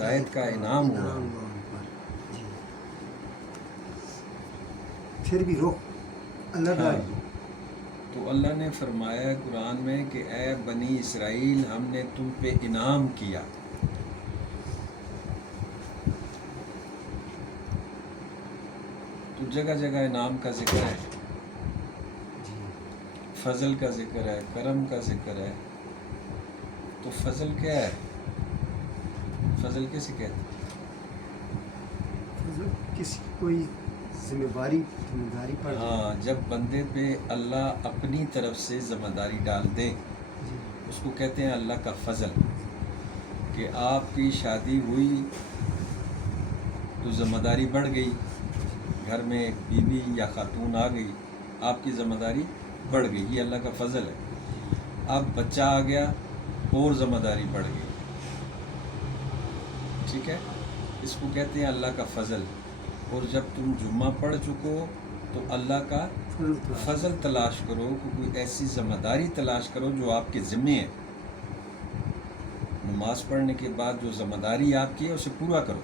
ہدایت کا انعام ہوا. جی پھر بھی رخ الگ آ گئی. تو اللہ نے فرمایا قرآن میں کہ اے بنی اسرائیل ہم نے تم پہ انعام کیا. تو جگہ جگہ انعام کا ذکر ہے، فضل کا ذکر ہے، کرم کا ذکر ہے. تو فضل کیا ہے؟ فضل کیسے کہتے ہیں؟ کسی کوئی ذمہ داری پڑ جائے. ہاں، جب بندے پہ اللہ اپنی طرف سے ذمہ داری ڈال دے اس کو کہتے ہیں اللہ کا فضل. کہ آپ کی شادی ہوئی تو ذمہ داری بڑھ گئی، گھر میں ایک بیوی یا خاتون آ گئی، آپ کی ذمہ داری بڑھ گئی، یہ اللہ کا فضل ہے. اب بچہ آ گیا اور ذمہ داری بڑھ گئی. ٹھیک ہے، اس کو کہتے ہیں اللہ کا فضل. اور جب تم جمعہ پڑھ چکو تو اللہ کا فضل تلاش کرو، کہ کوئی ایسی ذمہ داری تلاش کرو جو آپ کے ذمے ہے. نماز پڑھنے کے بعد جو ذمہ داری آپ کی ہے اسے پورا کرو.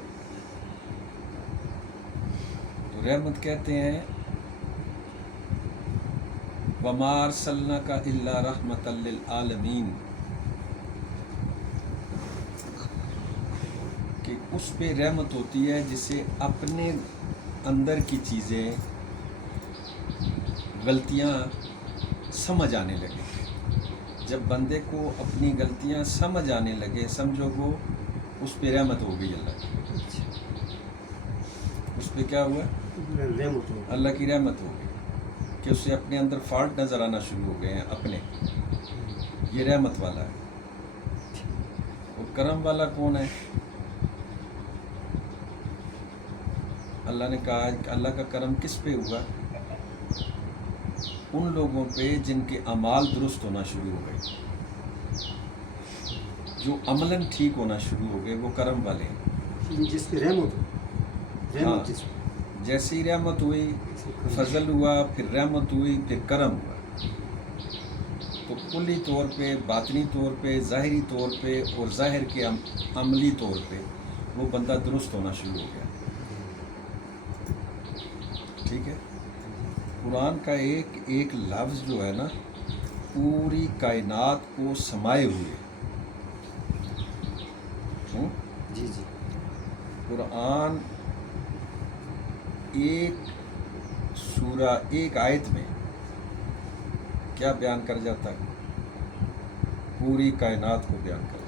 تو رحمت کہتے ہیں وَمَا أَرْسَلْنَاكَ إِلَّا رَحْمَةً لِّلْعَالَمِينَ، کہ اس پہ رحمت ہوتی ہے جسے اپنے اندر کی چیزیں غلطیاں سمجھ آنے لگے. جب بندے کو اپنی غلطیاں سمجھ آنے لگے، سمجھو وہ اس پہ رحمت ہو گئی اللہ کی. اس پہ کیا ہوا؟ اللہ کی رحمت ہو گئی کہ اسے اپنے اندر فالٹ نظر آنا شروع ہو گئے ہیں اپنے. یہ رحمت والا ہے. اور کرم والا کون ہے؟ اللہ نے کہا کہ اللہ کا کرم کس پہ ہوا؟ ان لوگوں پہ جن کے اعمال درست ہونا شروع ہو گئے، جو عملاً ٹھیک ہونا شروع ہو گئے، وہ کرم والے ہیں. جس پہ رحمت ہو. ہاں، جیسی رحمت ہوئی فضل ہوا، پھر رحمت ہوئی، پھر کرم ہوا. تو کلی طور پہ، باطنی طور پہ، ظاہری طور پہ اور ظاہر کے عملی طور پہ وہ بندہ درست ہونا شروع ہو گیا. ٹھیک ہے، قرآن کا ایک ایک لفظ جو ہے نا پوری کائنات کو سمائے ہوئے. جی جی، قرآن ایک سورہ، ایک آیت میں کیا بیان کر جاتا ہے؟ پوری کائنات کو بیان کر